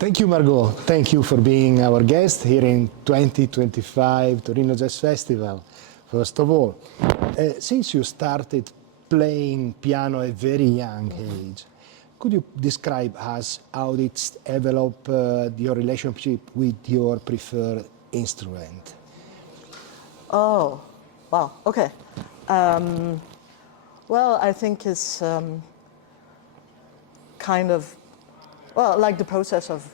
Thank you, Margaux. Thank you for being our guest here in 2025 Torino Jazz Festival. First of all, since you started playing piano at a very young age, could you describe us how it's developed your relationship with your preferred instrument? Oh, wow, okay. Well, I think it's kind of, well, like the process of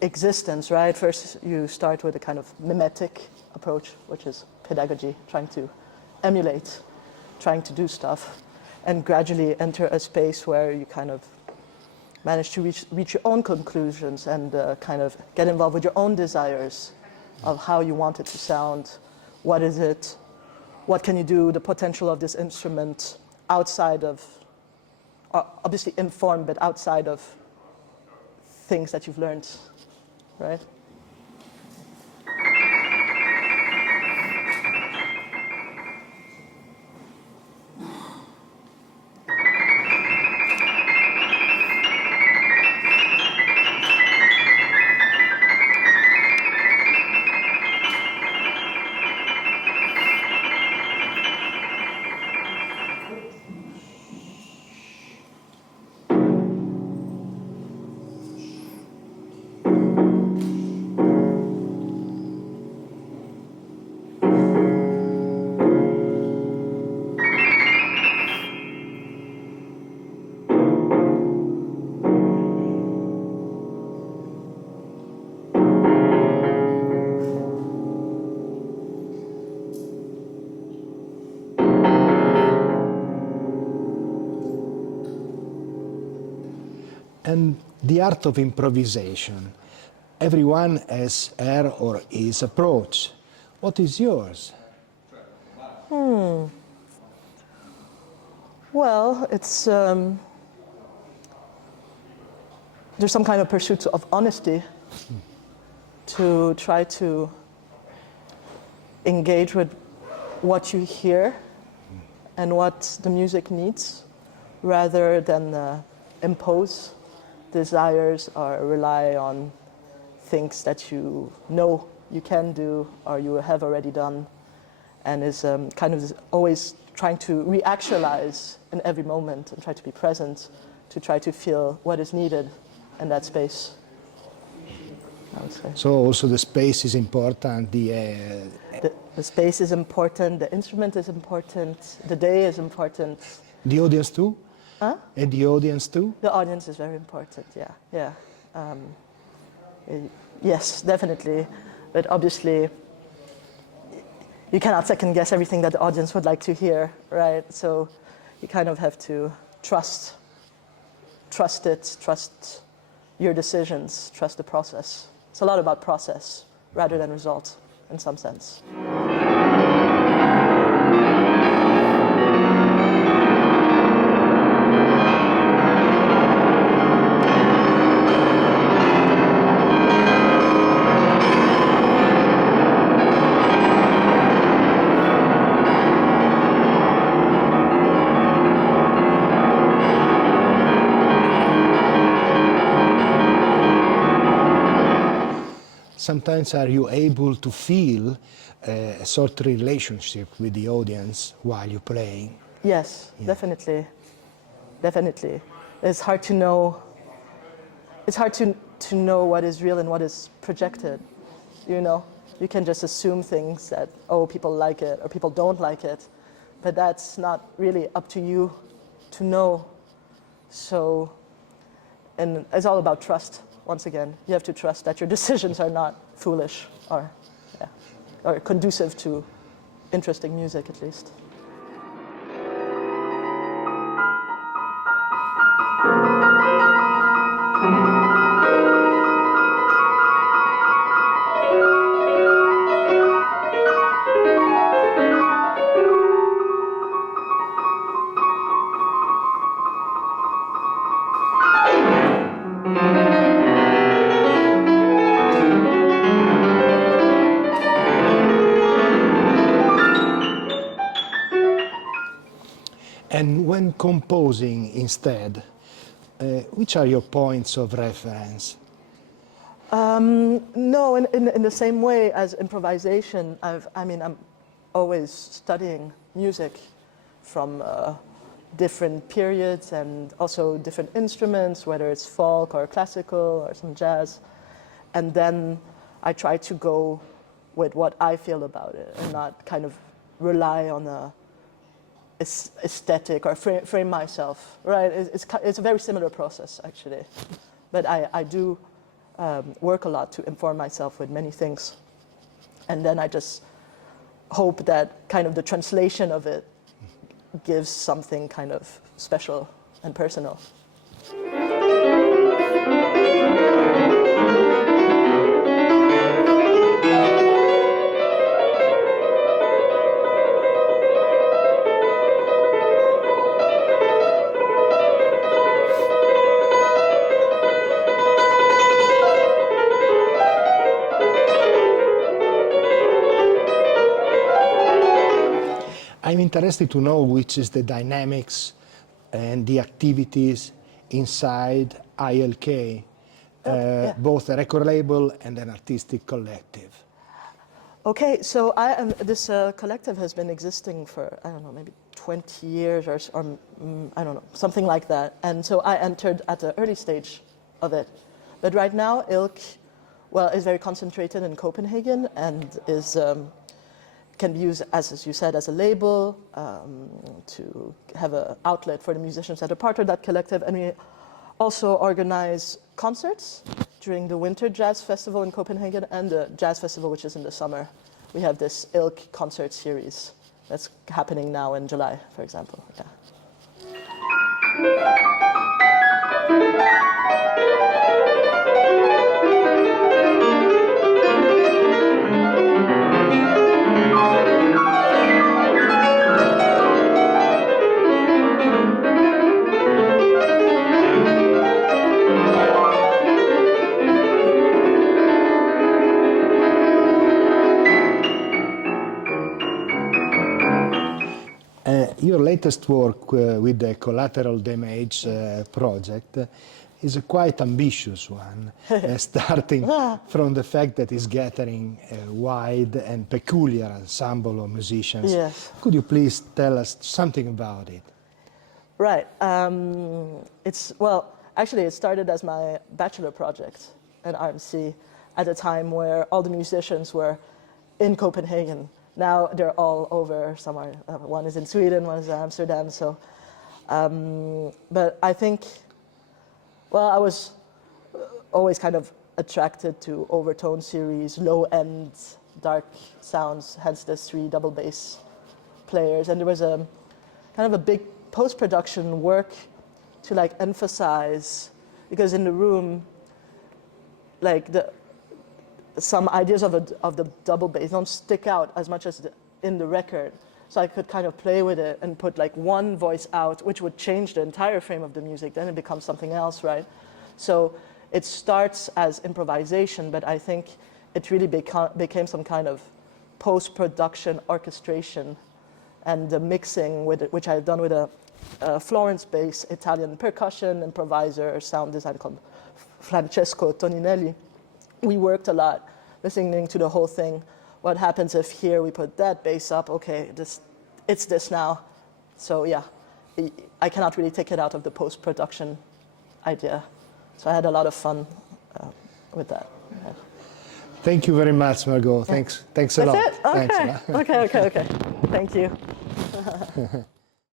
existence, right? First, you start with a kind of mimetic approach, which is pedagogy, trying to emulate, trying to do stuff, and gradually enter a space where you kind of manage to reach your own conclusions and kind of get involved with your own desires of how you want it to sound, what is it, what can you do, the potential of this instrument outside of, obviously informed, but outside of things that you've learned, right? And the art of improvisation. Everyone has her or his approach. What is yours? Well, it's there's some kind of pursuit of honesty to try to engage with what you hear and what the music needs, rather than impose desires or rely on things that you know you can do or you have already done, and is kind of always trying to reactualize in every moment and try to be present to try to feel what is needed in that space, I would say. So also the space is important, The space is important, the instrument is important, the day is important. the audience too? Huh? And the audience too? The audience is very important, yeah. Yes, definitely. But obviously, you cannot second guess everything that the audience would like to hear, right? So you kind of have to trust it, trust your decisions, trust the process. It's a lot about process rather than result in some sense. Sometimes are you able to feel a sort of relationship with the audience while you're playing? Yes, yeah. Definitely. It's hard to know. It's hard to know what is real and what is projected. You know, you can just assume things that, oh, people like it or people don't like it, but that's not really up to you to know. So, and it's all about trust. Once again, you have to trust that your decisions are not foolish or conducive to interesting music, at least. And when composing instead, which are your points of reference? No, in the same way as improvisation, I'm always studying music from different periods and also different instruments, whether it's folk or classical or some jazz. And then I try to go with what I feel about it and not kind of rely on a aesthetic or frame myself, right? It's a very similar process, actually. But I do work a lot to inform myself with many things. And then I just hope that kind of the translation of it gives something kind of special and personal. I'm interested to know which is the dynamics and the activities inside ILK, both a record label and an artistic collective. Okay, so this collective has been existing for, I don't know, maybe 20 years or I don't know, something like that. And so I entered at the early stage of it. But right now, ILK, well, is very concentrated in Copenhagen and can be used, as you said, as a label to have an outlet for the musicians that are part of that collective. And we also organize concerts during the Winter Jazz Festival in Copenhagen and the Jazz Festival, which is in the summer. We have this ILK concert series that's happening now in July, for example. Yeah. Your latest work with the Collateral Damage project is a quite ambitious one, starting from the fact that it's gathering a wide and peculiar ensemble of musicians. Yes. Could you please tell us something about it? Right. Actually, it started as my bachelor project at RMC at a time where all the musicians were in Copenhagen. Now they're all over somewhere. One is in Sweden, one is in Amsterdam. So, but I think, well, I was always kind of attracted to overtone series, low-end, dark sounds, hence the 3 double bass players. And there was a kind of a big post-production work to like emphasize, because in the room, like some ideas of the double bass don't stick out as much as in the record. So I could kind of play with it and put like one voice out, which would change the entire frame of the music. Then it becomes something else, right? So it starts as improvisation, but I think it really became some kind of post-production orchestration and the mixing with it, which I had done with a Florence-based Italian percussion improviser, sound designer called Francesco Toninelli. We worked a lot listening to the whole thing. What happens if here we put that bass up? Okay, it's this now. So yeah, I cannot really take it out of the post-production idea. So I had a lot of fun with that. Yeah. Thank you very much, Margaux. Thanks a lot. That's it? Okay. Thanks a lot. Okay. Thank you.